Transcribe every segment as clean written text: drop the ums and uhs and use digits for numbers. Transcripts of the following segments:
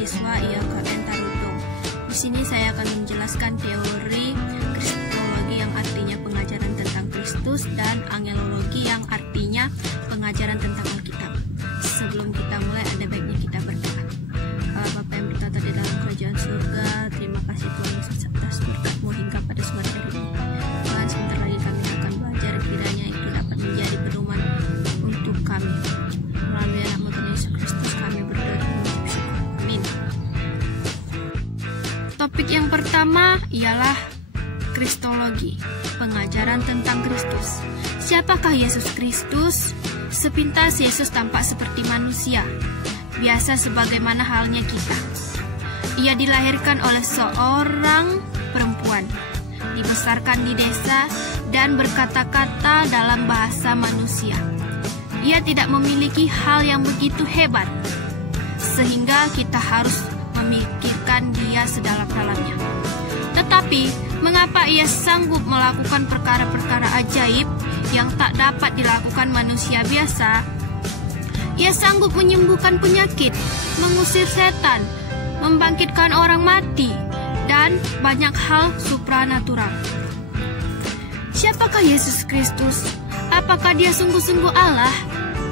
mahasiswa IAKN Tarutong. Di sini saya akan menjelaskan teori kristologi yang artinya pengajaran tentang Kristus dan angelologi yang artinya pengajaran tentang Alkitab. Sebelum kita mulai, ada baiknya kita berdoa. Bapa yang bertata di dalam kerajaan surga, terima kasih Tuhan Yesus atas berkat-Mu hingga pada sore hari ini. Tuhan, sebentar lagi kami akan belajar, kiranya itu dapat menjadi pedoman untuk kami. Melalui anak-Mu Tuhan Yesus Kristus kami berdoa dan mengucap syukur. Amin. Topik yang pertama ialah kristologi, pengajaran tentang Kristus. Siapakah Yesus Kristus? Sepintas Yesus tampak seperti manusia, biasa sebagaimana halnya kita. Ia dilahirkan oleh seorang perempuan, dibesarkan di desa, dan berkata-kata dalam bahasa manusia. Ia tidak memiliki hal yang begitu hebat, sehingga kita harus memikirkan dia sedalam-dalamnya. Tetapi, mengapa ia sanggup melakukan perkara-perkara ajaib yang tak dapat dilakukan manusia biasa? Ia sanggup menyembuhkan penyakit, mengusir setan, membangkitkan orang mati, dan banyak hal supranatural. Siapakah Yesus Kristus? Apakah dia sungguh-sungguh Allah,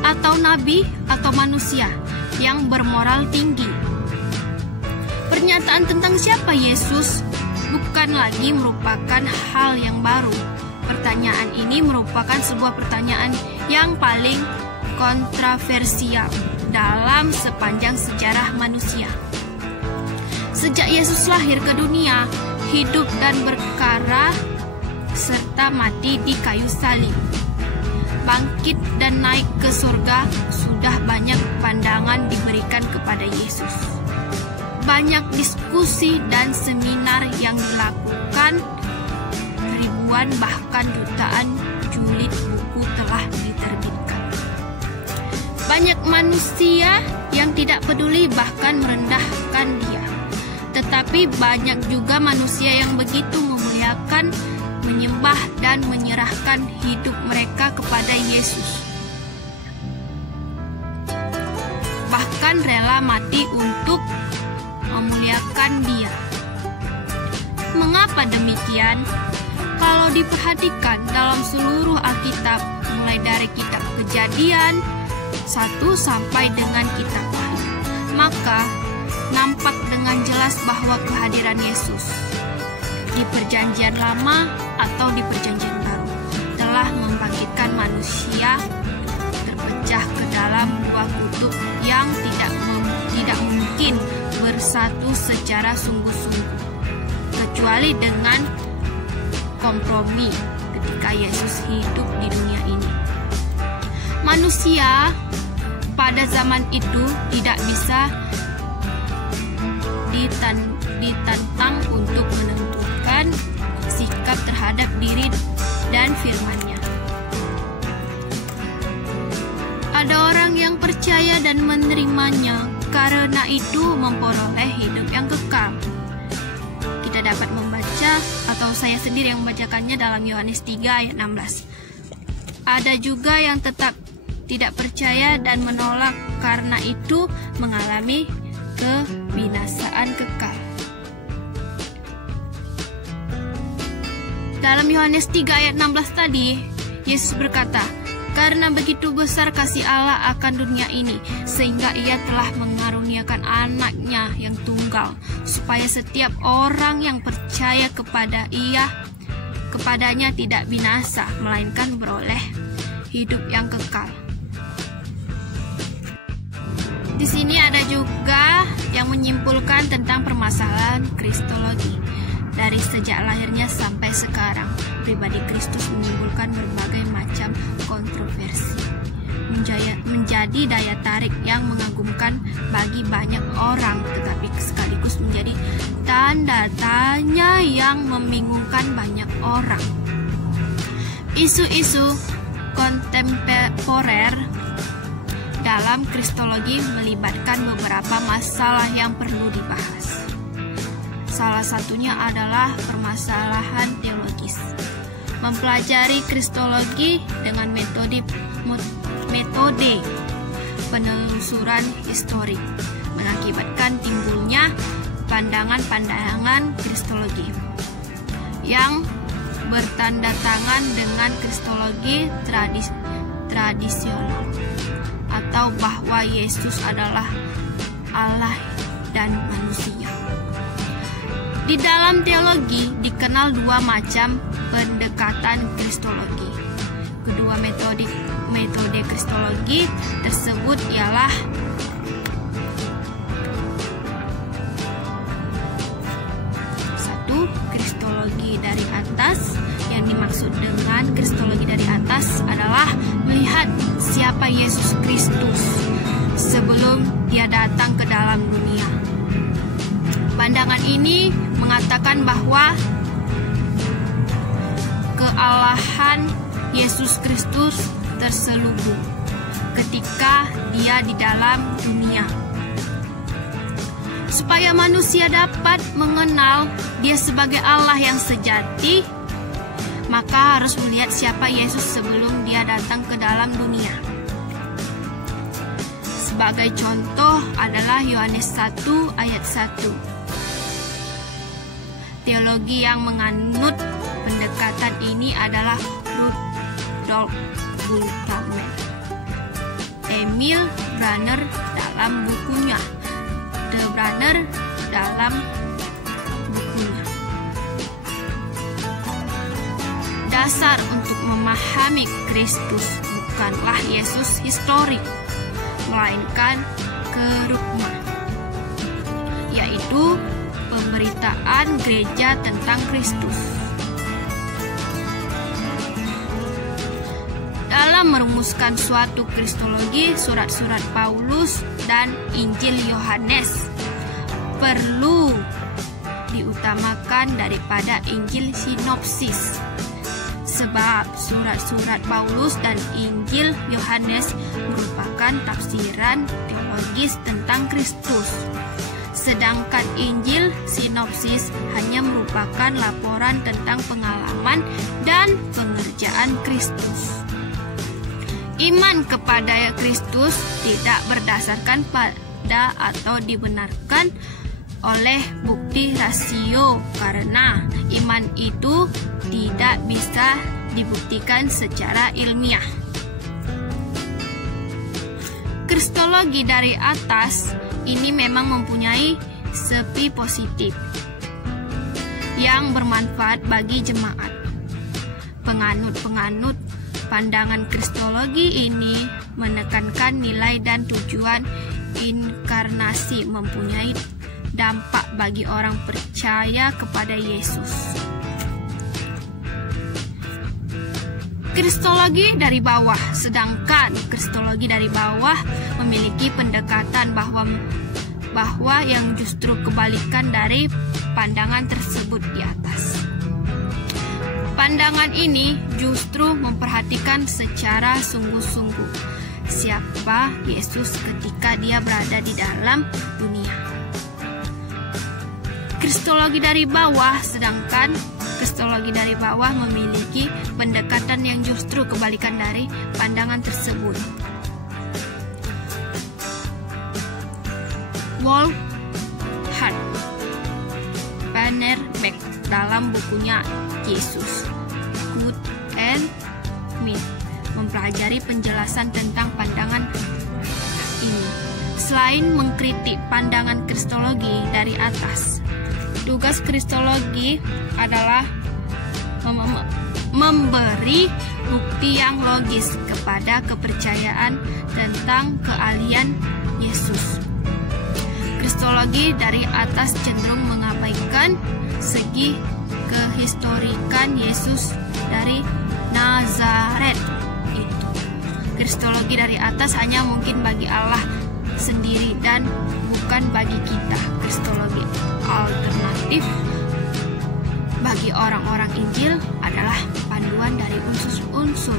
atau nabi, atau manusia yang bermoral tinggi? Pernyataan tentang siapa Yesus bukan lagi merupakan hal yang baru. Pertanyaan ini merupakan sebuah pertanyaan yang paling kontroversial dalam sepanjang sejarah manusia. Sejak Yesus lahir ke dunia, hidup dan berkara, serta mati di kayu salib, bangkit dan naik ke surga, sudah banyak pandangan diberikan kepada Yesus. Banyak diskusi dan seminar yang dilakukan, ribuan bahkan jutaan jilid buku telah diterbitkan. Banyak manusia yang tidak peduli bahkan merendahkan dia. Tetapi banyak juga manusia yang begitu memuliakan, menyembah dan menyerahkan hidup mereka kepada Yesus. Bahkan rela mati untuk memuliakan dia. Mengapa demikian? Kalau diperhatikan dalam seluruh Alkitab, mulai dari kitab Kejadian 1 sampai dengan kitab Wahyu, maka nampak dengan jelas bahwa kehadiran Yesus di Perjanjian Lama atau di Perjanjian Baru telah membangkitkan manusia terpecah ke dalam dua kutub yang tidak mungkin bersatu secara sungguh-sungguh, kecuali dengan kompromi ketika Yesus hidup di dunia ini. Manusia pada zaman itu tidak bisa ditantang untuk menentukan sikap terhadap diri dan firman-Nya. Ada orang yang percaya dan menerimanya, karena itu memperoleh hidup yang kekal. Kita dapat membaca, atau saya sendiri yang membacakannya dalam Yohanes 3 ayat 16. Ada juga yang tetap tidak percaya dan menolak, karena itu mengalami kebinasaan kekal. Dalam Yohanes 3 ayat 16 tadi, Yesus berkata, "Karena begitu besar kasih Allah akan dunia ini, sehingga Ia telah mengaruniakan anaknya yang tunggal, supaya setiap orang yang percaya kepadanya tidak binasa, melainkan beroleh hidup yang kekal." Di sini ada juga yang menyimpulkan tentang permasalahan kristologi. Dari sejak lahirnya sampai sekarang, pribadi Kristus menimbulkan berbagai macam kontroversi, menjadi daya tarik yang mengagumkan bagi banyak orang, tetapi sekaligus menjadi tanda tanya yang membingungkan banyak orang. Isu-isu kontemporer dalam kristologi melibatkan beberapa masalah yang perlu dibahas. Salah satunya adalah permasalahan teologis. Mempelajari kristologi dengan metode penelusuran historik mengakibatkan timbulnya pandangan-pandangan kristologi yang bertanda tangan dengan kristologi tradisional, atau bahwa Yesus adalah Allah dan manusia. Di dalam teologi dikenal dua macam pendekatan kristologi. Kedua metode kristologi tersebut ialah satu, kristologi dari atas. Yang dimaksud dengan kristologi dari atas adalah melihat siapa Yesus Kristus sebelum Dia datang ke dalam dunia. Pandangan ini mengatakan bahwa kealahan Yesus Kristus terselubung ketika Dia di dalam dunia. Supaya manusia dapat mengenal Dia sebagai Allah yang sejati, maka harus melihat siapa Yesus sebelum Dia datang ke dalam dunia. Sebagai contoh adalah Yohanes 1 ayat 1. Teologi yang menganut pendekatan ini adalah Rudolf Bultmann, Emil Brunner dalam bukunya The Brunner dalam bukunya. Dasar untuk memahami Kristus bukanlah Yesus historik, melainkan kerugma, yaitu pemberitaan gereja tentang Kristus. Dalam merumuskan suatu kristologi, surat-surat Paulus dan Injil Yohanes perlu diutamakan daripada Injil sinopsis, sebab surat-surat Paulus dan Injil Yohanes merupakan tafsiran teologis tentang Kristus. Sedangkan Injil sinopsis hanya merupakan laporan tentang pengalaman dan pengerjaan Kristus. Iman kepada Kristus tidak berdasarkan pada atau dibenarkan oleh bukti rasio, karena iman itu tidak bisa dibuktikan secara ilmiah. Kristologi dari atas ini memang mempunyai segi positif yang bermanfaat bagi jemaat. Penganut-penganut pandangan kristologi ini menekankan nilai dan tujuan inkarnasi mempunyai dampak bagi orang percaya kepada Yesus. Kristologi dari bawah, sedangkan kristologi dari bawah memiliki pendekatan bahwa yang justru kebalikan dari pandangan tersebut di atas. Pandangan ini justru memperhatikan secara sungguh-sungguh siapa Yesus ketika Dia berada di dalam dunia. Kristologi dari bawah, sedangkan kristologi dari bawah memiliki pendekatan yang justru kebalikan dari pandangan tersebut. Wolfhard Vanderbeek dalam bukunya Yesus, Good and Myth mempelajari penjelasan tentang pandangan ini. Selain mengkritik pandangan kristologi dari atas, tugas kristologi adalah memberi bukti yang logis kepada kepercayaan tentang keahlian Yesus. Kristologi dari atas cenderung mengabaikan segi kehistorikan Yesus dari Nazaret itu. Kristologi dari atas hanya mungkin bagi Allah sendiri dan bukan bagi kita. Kristologi alternatif bagi orang-orang Injil adalah panduan dari unsur-unsur.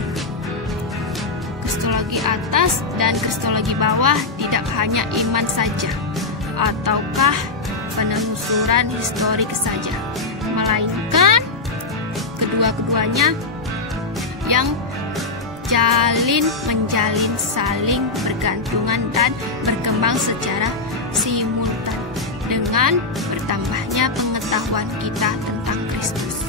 Kristologi atas dan kristologi bawah tidak hanya iman saja ataukah penelusuran historik saja, melainkan kedua-keduanya yang menjalin saling bergantungan dan berkembang secara simultan. dan bertambahnya pengetahuan kita tentang Kristus.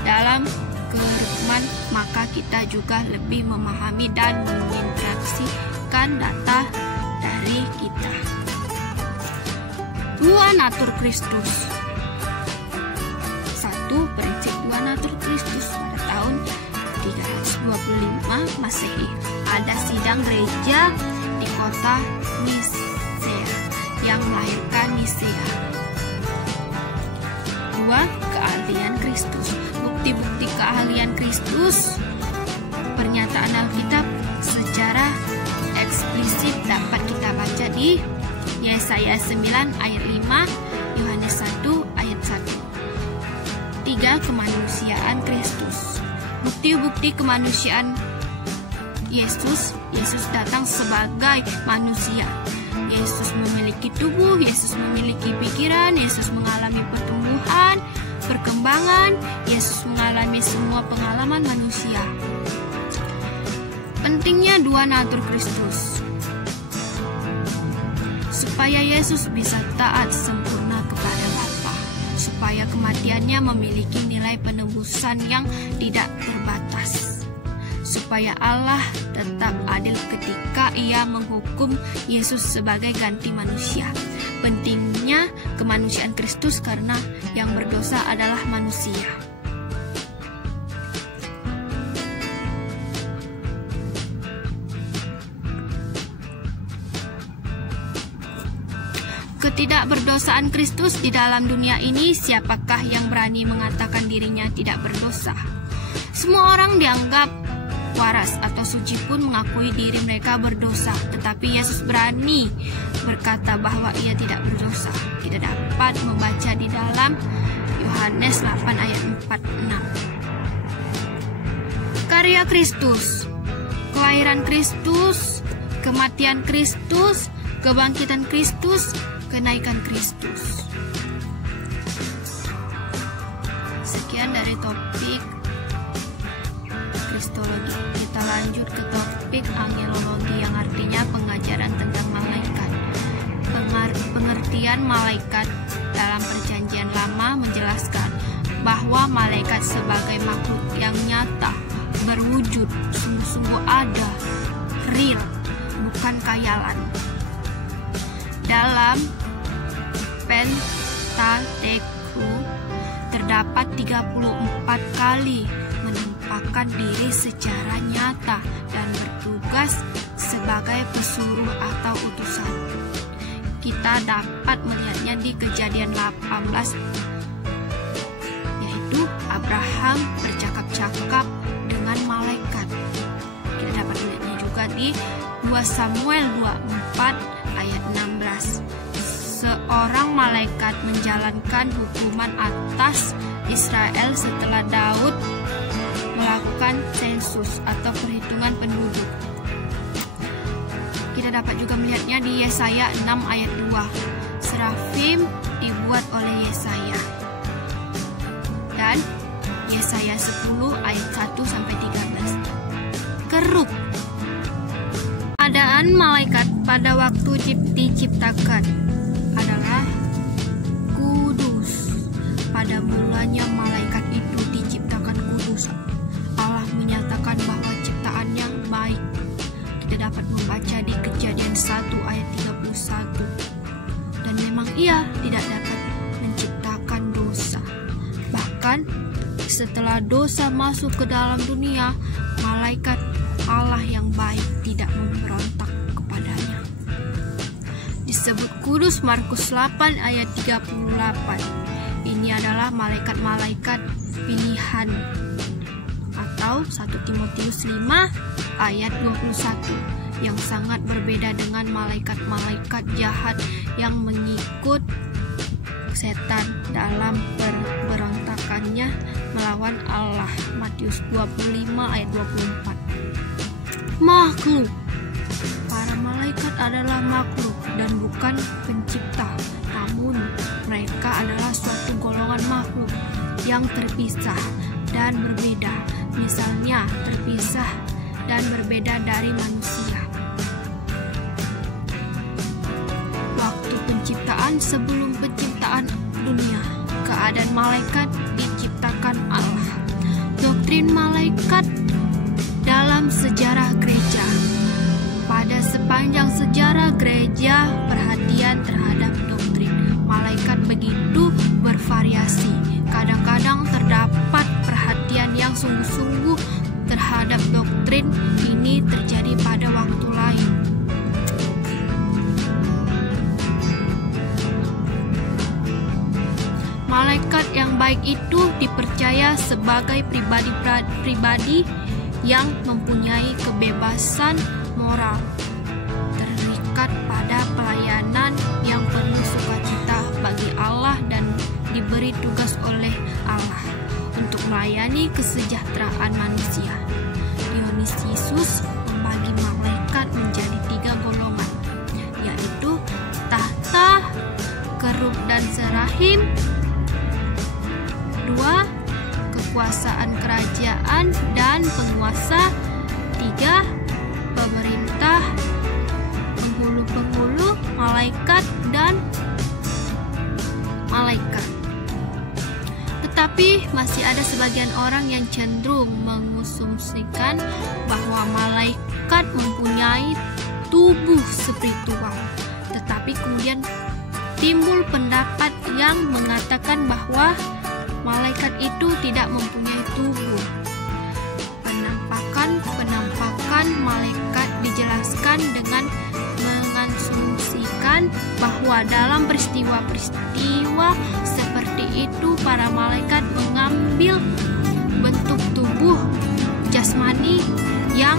Dalam kerukuman, maka kita juga lebih memahami dan menginteraksikan data dari kita. Dua natur Kristus. Prinsip dua natur Kristus. Pada tahun 325 Masehi ada sidang gereja di kota Nisea yang melahirkan Nisea. Dua, keahlian Kristus. Bukti-bukti keahlian Kristus. Pernyataan Alkitab secara eksplisit dapat kita baca di Yesaya 9 ayat 5, Yohanes 1 ayat 1. 3. Kemanusiaan Kristus. Bukti-bukti kemanusiaan Yesus. Yesus datang sebagai manusia. Yesus memiliki tubuh, Yesus memiliki pikiran, Yesus mengalami pertumbuhan, perkembangan, Yesus mengalami semua pengalaman manusia. Pentingnya dua natur Kristus. Supaya Yesus bisa taat sempurna kepada Bapa, supaya kematiannya memiliki nilai penebusan yang tidak terbatas, supaya Allah tetap adil ketika Ia menghukum Yesus sebagai ganti manusia. Pentingnya kemanusiaan Kristus karena yang berdosa adalah manusia. Ketidakberdosaan Kristus di dalam dunia ini, siapakah yang berani mengatakan dirinya tidak berdosa? Semua orang dianggap waras atau suci pun mengakui diri mereka berdosa, tetapi Yesus berani berkata bahwa Ia tidak berdosa. Kita dapat membaca di dalam Yohanes 8 ayat 4-6. Karya Kristus, kelahiran Kristus, kematian Kristus, kebangkitan Kristus, kenaikan Kristus. Sekian dari topik Kristologi. Kita lanjut ke topik angelologi yang artinya pengajaran tentang malaikat. Pengertian malaikat dalam Perjanjian Lama menjelaskan bahwa malaikat sebagai makhluk yang nyata, berwujud, sungguh-sungguh ada, real, bukan khayalan. Dalam Pentateuch terdapat 34 kali menampakkan diri secara nyata dan bertugas sebagai pesuruh atau utusan. Kita dapat melihatnya di Kejadian 18, yaitu Abraham bercakap-cakap dengan malaikat. Kita dapat melihatnya juga di 2 Samuel 24 ayat 16. Seorang malaikat menjalankan hukuman atas Israel setelah Daud melakukan sensus atau perhitungan penduduk. Kita dapat juga melihatnya di Yesaya 6 ayat 2. Serafim dibuat oleh Yesaya. Dan Yesaya 10 ayat 1-13. Keruk. Keadaan malaikat pada waktu diciptakan adalah kudus. Pada mulanya malaikat itu diciptakan kudus. Allah menyatakan bahwa ciptaannya baik. Kita dapat membaca di Kejadian 1 ayat 31. Dan memang Ia tidak dapat menciptakan dosa. Bahkan setelah dosa masuk ke dalam dunia, malaikat Allah yang baik tidak memberontak kepadanya. Disebut kudus Markus 8 ayat 38. Ini adalah malaikat-malaikat pilihan, atau 1 Timotius 5 ayat 21, yang sangat berbeda dengan malaikat-malaikat jahat yang mengikut setan dalam pemberontakannya melawan Allah. Matius 25 ayat 24. Makhluk. Para malaikat adalah makhluk dan bukan pencipta, namun mereka adalah suatu golongan makhluk yang terpisah dan berbeda. Misalnya, terpisah dan berbeda dari manusia. Waktu penciptaan Bahkan sebelum penciptaan dunia, keadaan malaikat diciptakan Allah. Doktrin malaikat dalam sejarah gereja. Pada sepanjang sejarah gereja, perhatian terhadap doktrin malaikat begitu bervariasi. Kadang-kadang terdapat perhatian yang sungguh-sungguh terhadap doktrin ini terjadi pada waktu lain. Malaikat yang baik itu dipercaya sebagai pribadi yang mempunyai kebebasan moral, terikat pada pelayanan yang penuh sukacita bagi Allah dan diberi tugas oleh Allah untuk melayani kesejahteraan manusia. Dionysius membagi malaikat menjadi 3 golongan, yaitu tahta, kerub dan serafim. 2. Kekuasaan kerajaan dan penguasa. 3. Pemerintah, penghulu-penghulu, malaikat dan malaikat. Tetapi masih ada sebagian orang yang cenderung mengasumsikan bahwa malaikat mempunyai tubuh spiritual. Tetapi kemudian timbul pendapat yang mengatakan bahwa malaikat itu tidak mempunyai tubuh. Penampakan malaikat dijelaskan dengan mengasumsikan bahwa dalam peristiwa-peristiwa seperti itu para malaikat mengambil bentuk tubuh jasmani yang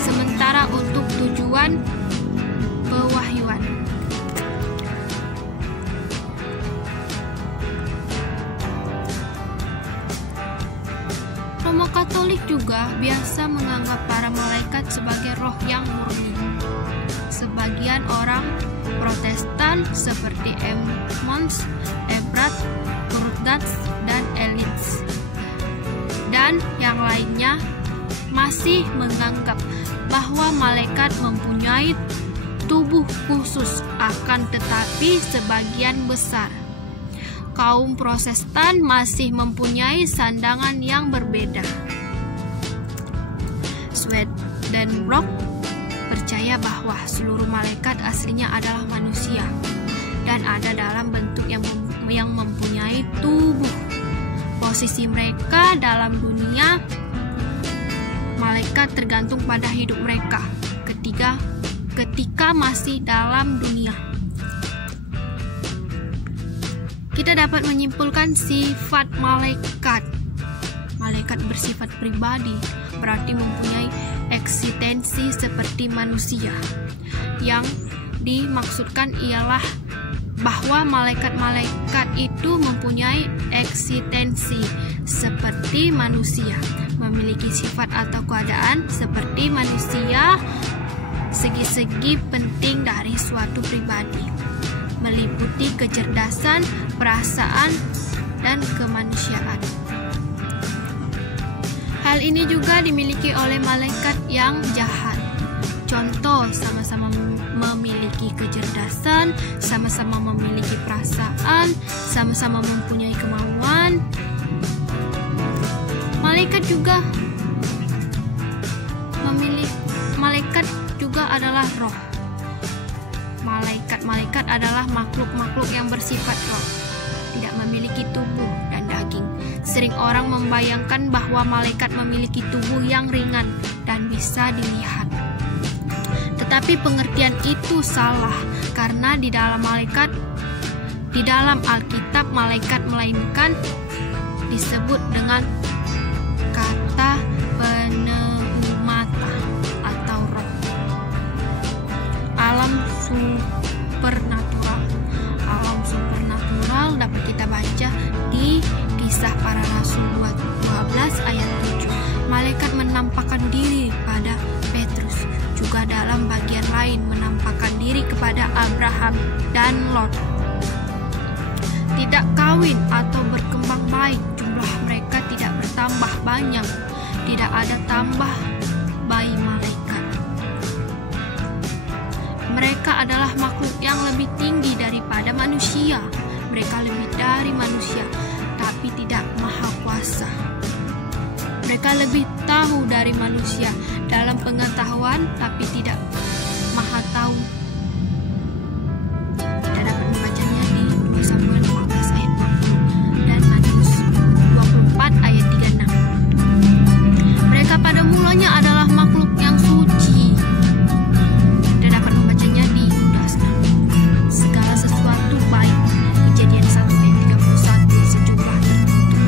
sementara untuk tujuan pewahyuan. Romo Katolik juga biasa menganggap para malaikat sebagai roh yang murni. Sebagian orang Protestan seperti Emmons, Ebrard, Kurtz, dan Elitz, dan yang lainnya masih menganggap bahwa malaikat mempunyai tubuh khusus, akan tetapi sebagian besar kaum Protestan masih mempunyai sandangan yang berbeda. Swedenborg percaya bahwa seluruh malaikat aslinya adalah manusia dan ada dalam bentuk yang mempunyai tubuh. Posisi mereka dalam dunia malaikat tergantung pada hidup mereka ketika masih dalam dunia. Kita dapat menyimpulkan sifat malaikat. Malaikat bersifat pribadi, berarti mempunyai eksistensi seperti manusia. Yang dimaksudkan ialah bahwa malaikat-malaikat itu mempunyai eksistensi seperti manusia, memiliki sifat atau keadaan seperti manusia, segi-segi penting dari suatu pribadi, meliputi kecerdasan, perasaan, dan kemanusiaan. Hal ini juga dimiliki oleh malaikat yang jahat. Contoh, sama-sama memiliki kecerdasan, sama-sama memiliki perasaan, sama-sama mempunyai kemauan. Malaikat juga adalah roh. Malaikat adalah makhluk-makhluk yang bersifat roh, tidak memiliki tubuh dan daging. Sering orang membayangkan bahwa malaikat memiliki tubuh yang ringan dan bisa dilihat. Tetapi pengertian itu salah, karena di dalam Alkitab malaikat melainkan disebut dengan kata pneumata atau roh. Alam supernatural dapat kita baca di Kisah Para Rasul 12 ayat 7. Malaikat menampakkan diri pada Petrus, juga dalam bagian lain menampakkan diri kepada Abraham dan Lot. Tidak kawin atau berkembang baik, jumlah mereka tidak bertambah banyak, tidak ada tambah bayi malaikat. Mereka adalah makhluk yang lebih tinggi daripada Dia lebih tahu dari manusia dalam pengetahuan, tapi tidak maha tahu. Kita dapat membacanya di 2 Samuel 14 ayat 40 dan Matius 24 ayat 36. Mereka pada mulanya adalah makhluk yang suci. Kita dapat membacanya di Yudas 6. Segala sesuatu baik. Kejadian 1 ayat 31 sejumlah tertentu.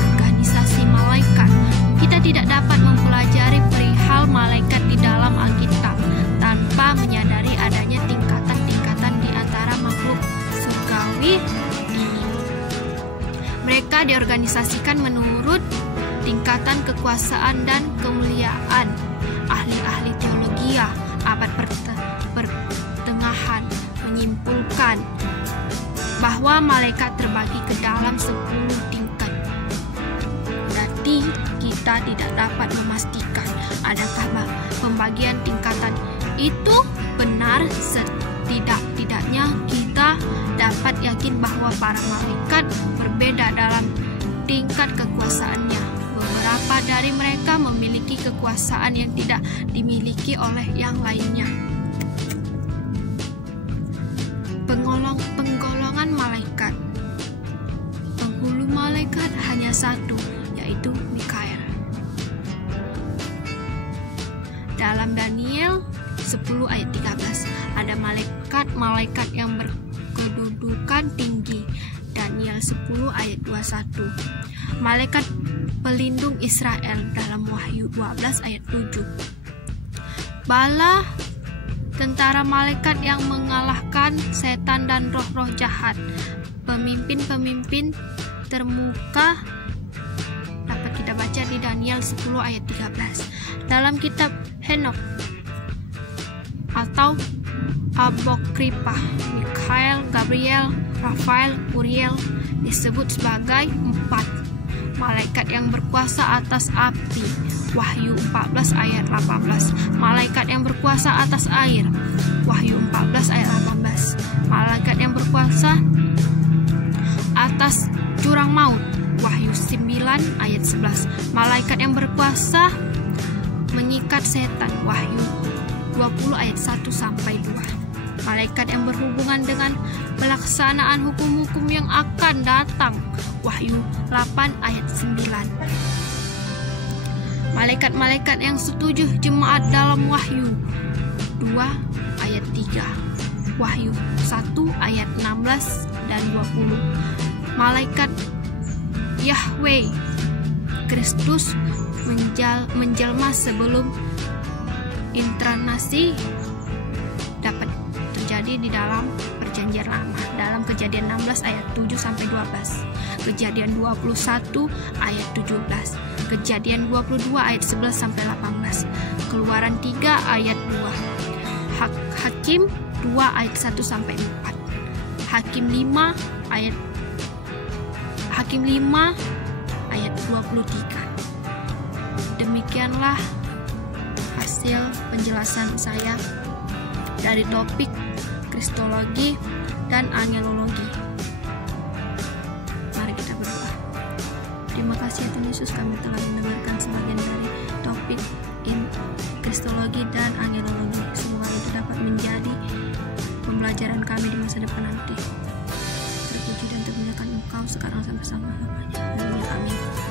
Organisasi malaikat. Kita tidak dapat mempelajari perihal malaikat di dalam Alkitab tanpa menyadari adanya tingkatan-tingkatan di antara makhluk surgawi ini. Mereka diorganisasikan menurut tingkatan kekuasaan dan kemuliaan. Ahli-ahli teologi abad pertengahan menyimpulkan bahwa malaikat terbagi ke dalam 10 tingkat. Berarti kita tidak dapat memastikan adakah pembagian tingkatan itu benar. Setidak-tidaknya kita dapat yakin bahwa para malaikat berbeda dalam tingkat kekuasaannya. Beberapa dari mereka memiliki kekuasaan yang tidak dimiliki oleh yang lainnya. Penggolongan malaikat. Penghulu malaikat hanya satu, yaitu Mikael. Dalam Daniel 10 ayat 13 ada malaikat yang berkedudukan tinggi. Daniel 10 ayat 21. Malaikat pelindung Israel dalam Wahyu 12 ayat 7. Bala tentara malaikat yang mengalahkan setan dan roh-roh jahat. Pemimpin-pemimpin termuka dapat kita baca di Daniel 10 ayat 13. Dalam kitab Henok atau Apokripah, Mikael, Gabriel, Rafael, Uriel disebut sebagai 4 malaikat yang berkuasa atas api. Wahyu 14 ayat 18. Malaikat yang berkuasa atas air. Wahyu 14 ayat 18. Malaikat yang berkuasa atas jurang maut. Wahyu 9 ayat 11. Malaikat yang berkuasa mengikat setan. Wahyu 20 ayat 1 sampai 2. Malaikat yang berhubungan dengan pelaksanaan hukum-hukum yang akan datang. Wahyu 8 ayat 9. Malaikat-malaikat yang setuju jemaat dalam Wahyu 2 ayat 3. Wahyu 1 ayat 16 dan 20. Malaikat Yahweh Kristus menjelma sebelum inkarnasi dapat terjadi di dalam Perjanjian Lama dalam Kejadian 16 ayat 7 sampai 12, Kejadian 21 ayat 17, Kejadian 22 ayat 11 sampai 18, Keluaran 3 ayat 2, Hakim 2 ayat 1 sampai 4, Hakim 5 ayat 23. Demikianlah hasil penjelasan saya dari topik Kristologi dan Angelologi. Mari kita berdoa. Terima kasih ya Tuhan Yesus, kami telah mendengarkan sebagian dari topik Kristologi dan Angelologi. Semoga itu dapat menjadi pembelajaran kami di masa depan nanti. Terpuji dan termuliakan Engkau sekarang sampai selama-lamanya. Amin.